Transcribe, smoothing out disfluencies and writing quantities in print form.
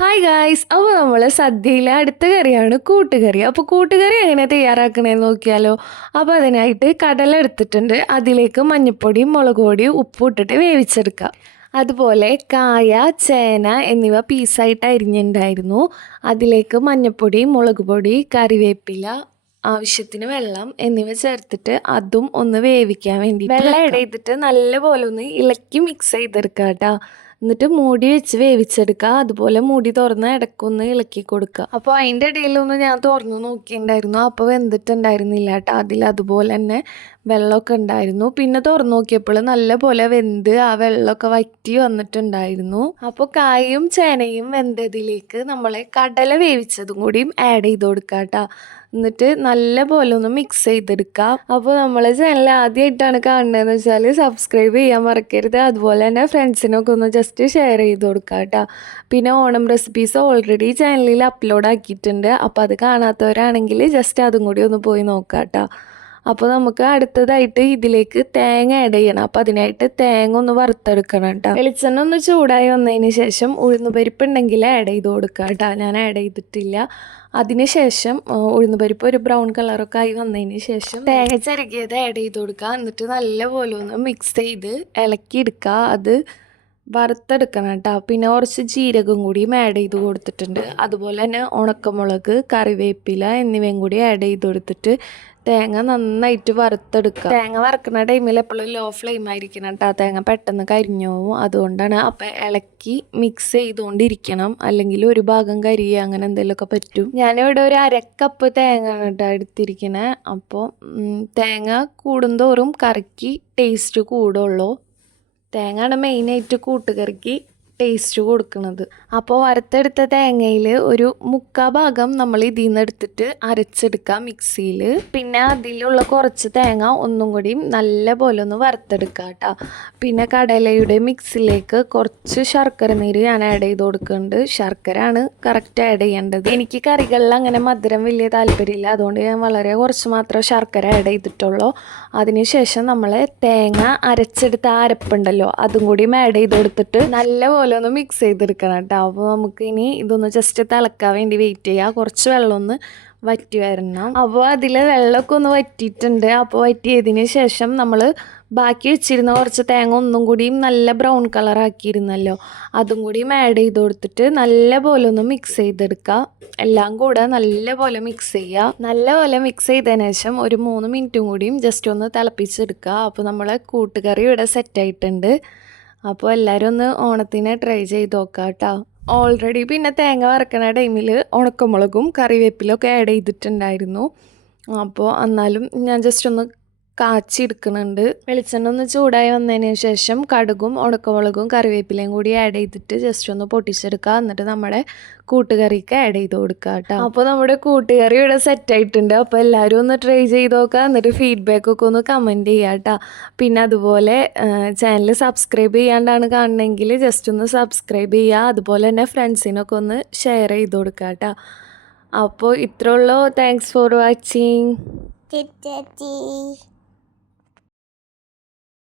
Hi guys, അപ്പോൾ നമ്മൾ സദ്യയിലെ അടുത്ത കറിയാണ് കൂട്ടുകറി. അപ്പോൾ കൂട്ടുകറി എങ്ങനെ തയ്യാറാക്കണേന്ന് നോക്കിയാലോ. അപ്പോൾ അതിനായിട്ട് കടല എടുത്തിട്ടുണ്ട്, അതിലേക്ക് മഞ്ഞൾപ്പൊടിയും മുളക് പൊടിയും ഉപ്പും ഇട്ടിട്ട് വേവിച്ചെടുക്കുക. അതുപോലെ കായ, ചേന എന്നിവ പീസായിട്ട് അരിഞ്ഞിട്ടുണ്ടായിരുന്നു. അതിലേക്ക് മഞ്ഞൾപ്പൊടി, മുളക് പൊടി, കറിവേപ്പില, ആവശ്യത്തിന് വെള്ളം എന്നിവ ചേർത്തിട്ട് അതും ഒന്ന് വേവിക്കാൻ വേണ്ടി വെള്ളം ഇടയിട്ട് നല്ലപോലെ ഒന്ന് ഇളക്കി മിക്സ് ചെയ്തെടുക്കുക കേട്ടോ. എന്നിട്ട് മൂടി വെച്ച് വേവിച്ചെടുക്കുക. അതുപോലെ മൂടി തുറന്ന് ഇടയ്ക്കൊന്ന് ഇളക്കി കൊടുക്കുക. അപ്പോൾ അതിൻ്റെ ഇടയിലൊന്ന് ഞാൻ തുറന്നു നോക്കിയിട്ടുണ്ടായിരുന്നു, അപ്പോൾ വെന്തിട്ടുണ്ടായിരുന്നില്ല കേട്ടോ. അതുപോലെ തന്നെ വെള്ളമൊക്കെ ഉണ്ടായിരുന്നു. പിന്നെ തുറന്നു നോക്കിയപ്പോൾ നല്ല പോലെ വെന്ത് ആ വെള്ളമൊക്കെ വറ്റി വന്നിട്ടുണ്ടായിരുന്നു. അപ്പോൾ കായും ചേനയും വെന്തതിലേക്ക് നമ്മളെ കടല വേവിച്ചതും കൂടിയും ആഡ് ചെയ്ത് കൊടുക്കുക കേട്ടോ. എന്നിട്ട് നല്ല പോലെ ഒന്ന് മിക്സ് ചെയ്തെടുക്കാം. അപ്പോൾ നമ്മൾ ചാനൽ ആദ്യമായിട്ടാണ് കാണുന്നതെന്ന് വെച്ചാൽ സബ്സ്ക്രൈബ് ചെയ്യാൻ മറക്കരുത്. അതുപോലെ തന്നെ ഫ്രണ്ട്സിനൊക്കെ ഒന്ന് ജസ്റ്റ് ഷെയർ ചെയ്ത് കൊടുക്കുക കേട്ടോ. പിന്നെ ഓണം റെസിപ്പീസ് ഓൾറെഡി ചാനലിൽ അപ്ലോഡ് ആക്കിയിട്ടുണ്ട്, അപ്പോൾ അത് കാണാത്തവരാണെങ്കിൽ ജസ്റ്റ് അതും കൂടി ഒന്ന് പോയി നോക്കാം കേട്ടോ. അപ്പോൾ നമുക്ക് അടുത്തതായിട്ട് ഇതിലേക്ക് തേങ്ങ ആഡ് ചെയ്യണം. അപ്പോൾ അതിനായിട്ട് തേങ്ങ ഒന്ന് വറുത്തെടുക്കണം കേട്ടോ. വെളിച്ചെണ്ണ ഒന്ന് ചൂടായി വന്നതിന് ശേഷം ഉഴുന്നുപരിപ്പ് ഉണ്ടെങ്കിൽ ആഡ് ചെയ്ത് കൊടുക്കുക കേട്ടോ. ഞാൻ ആഡ് ചെയ്തിട്ടില്ല. അതിനുശേഷം ഉഴുന്നുപരിപ്പ് ഒരു ബ്രൗൺ കളറൊക്കെ ആയി വന്നതിന് ശേഷം തേങ്ങ ചിരകിയത് ആഡ് ചെയ്ത് കൊടുക്കുക. എന്നിട്ട് നല്ലപോലെ ഒന്ന് മിക്സ് ചെയ്ത് ഇളക്കിയെടുക്കുക. അത് വറുത്തെടുക്കണം കേട്ടോ. പിന്നെ കുറച്ച് ജീരകം കൂടിയും ആഡ് ചെയ്ത് കൊടുത്തിട്ടുണ്ട്. അതുപോലെ തന്നെ ഉണക്കമുളക്, കറിവേപ്പില എന്നിവയും കൂടി ആഡ് ചെയ്ത് കൊടുത്തിട്ട് തേങ്ങ നന്നായിട്ട് വറുത്തെടുക്കുക. തേങ്ങ വറുക്കുന്ന ടൈമിൽ എപ്പോഴും ലോ ഫ്ലെയിം ആയിരിക്കണം കേട്ടോ. തേങ്ങ പെട്ടെന്ന് കരിഞ്ഞു പോവും, അതുകൊണ്ടാണ്. അപ്പം ഇളക്കി മിക്സ് ചെയ്തുകൊണ്ടിരിക്കണം, അല്ലെങ്കിൽ ഒരു ഭാഗം കരിയുക അങ്ങനെ എന്തെങ്കിലുമൊക്കെ പറ്റും. ഞാനിവിടെ ഒരു അരക്കപ്പ് തേങ്ങ ആണ് കേട്ടോ എടുത്തിരിക്കണേ. അപ്പോൾ തേങ്ങ കൂടുന്തോറും കറിക്ക് ടേസ്റ്റ് കൂടുള്ളൂ. തേങ്ങയാണ് മെയിനായിട്ട് കൂട്ടുകറിക്ക് ടേസ്റ്റ് കൊടുക്കുന്നത്. അപ്പോൾ വറുത്തെടുത്ത തേങ്ങയിൽ ഒരു 3/4 ഭാഗം നമ്മൾ ഇതിൽ നിന്ന് എടുത്തിട്ട് അരച്ചെടുക്കാം മിക്സിയിൽ. പിന്നെ അതിലുള്ള കുറച്ച് തേങ്ങ ഒന്നും കൂടി നല്ല പോലെ ഒന്ന് വറുത്തെടുക്കുക കേട്ടോ. പിന്നെ കടലയുടെ മിക്സിലേക്ക് കുറച്ച് ശർക്കര നീര് ഞാൻ ആഡ് ചെയ്ത് കൊടുക്കുന്നുണ്ട്. ശർക്കര ആണ് കറക്റ്റ് ആഡ് ചെയ്യേണ്ടത്. എനിക്ക് കറികളിൽ അങ്ങനെ മധുരം വലിയ താല്പര്യമില്ല, അതുകൊണ്ട് ഞാൻ വളരെ കുറച്ച് മാത്രമേ ശർക്കര ആഡ് ചെയ്തിട്ടുള്ളൂ. അതിനുശേഷം നമ്മൾ തേങ്ങ അരച്ചെടുത്ത അരപ്പുണ്ടല്ലോ, അതും കൂടി ആഡ് ചെയ്ത് കൊടുത്തിട്ട് നല്ലപോലെ ഒന്ന് മിക്സ് ചെയ്തെടുക്കണം കേട്ടോ. അപ്പോൾ നമുക്ക് ഇനി ഇതൊന്ന് ജസ്റ്റ് തിളക്കാൻ വേണ്ടി വെയിറ്റ് ചെയ്യുക. കുറച്ച് വെള്ളം ഒന്ന് വറ്റി വരണം. അപ്പോൾ അതിൽ വെള്ളമൊക്കെ ഒന്ന് വറ്റിയിട്ടുണ്ട്. അപ്പോൾ വറ്റിയതിന് ശേഷം നമ്മൾ ബാക്കി വെച്ചിരുന്ന കുറച്ച് തേങ്ങ ഒന്നും കൂടിയും നല്ല ബ്രൗൺ കളർ ആക്കിയിരുന്നല്ലോ, അതും കൂടിയും ആഡ് ചെയ്ത് കൊടുത്തിട്ട് നല്ല പോലെ ഒന്ന് മിക്സ് ചെയ്തെടുക്കുക. എല്ലാം കൂടെ നല്ല പോലെ മിക്സ് ചെയ്യുക. നല്ല പോലെ മിക്സ് ചെയ്തതിന് ശേഷം ഒരു 3 മിനിറ്റും കൂടിയും ജസ്റ്റ് ഒന്ന് തിളപ്പിച്ചെടുക്കുക. അപ്പോൾ നമ്മളെ കൂട്ടുകറി ഇവിടെ സെറ്റായിട്ടുണ്ട്. അപ്പോൾ എല്ലാവരും ഒന്ന് ഓണത്തിന് ട്രൈ ചെയ്ത് നോക്കാം കേട്ടോ. ഓൾറെഡി പിന്നെ തേങ്ങ വറക്കണ ടൈമിൽ ഉണക്കമുളകും കറിവേപ്പിലൊക്കെ ആഡ് ചെയ്തിട്ടുണ്ടായിരുന്നു. അപ്പോൾ എന്നാലും ഞാൻ ജസ്റ്റ് ഒന്ന് കാച്ചിയെടുക്കുന്നുണ്ട്. വെളിച്ചെണ്ണ ഒന്ന് ചൂടായി വന്നതിന് ശേഷം കടുകും ഉണക്കമുളകും കറിവേപ്പിലയും കൂടി ആഡ് ചെയ്തിട്ട് ജസ്റ്റ് ഒന്ന് പൊട്ടിച്ചെടുക്കുക. എന്നിട്ട് നമ്മുടെ കൂട്ടുകറിക്ക് ആഡ് ചെയ്ത് കൊടുക്കുക കേട്ടോ. അപ്പോൾ നമ്മുടെ കൂട്ടുകറി ഇവിടെ സെറ്റായിട്ടുണ്ട്. അപ്പോൾ എല്ലാവരും ഒന്ന് ട്രൈ ചെയ്ത് നോക്കുക. എന്നിട്ട് ഫീഡ്ബാക്കൊക്കെ ഒന്ന് കമൻറ്റ് ചെയ്യുക കേട്ടോ. പിന്നെ അതുപോലെ ചാനൽ സബ്സ്ക്രൈബ് ചെയ്യാണ്ടാണ് കാണണമെങ്കിൽ ജസ്റ്റ് ഒന്ന് സബ്സ്ക്രൈബ് ചെയ്യുക. അതുപോലെ തന്നെ ഫ്രണ്ട്സിനൊക്കെ ഒന്ന് ഷെയർ ചെയ്ത് കൊടുക്കുക കേട്ടോ. അപ്പോൾ ഇത്രയുള്ളൂ. Thanks for watching.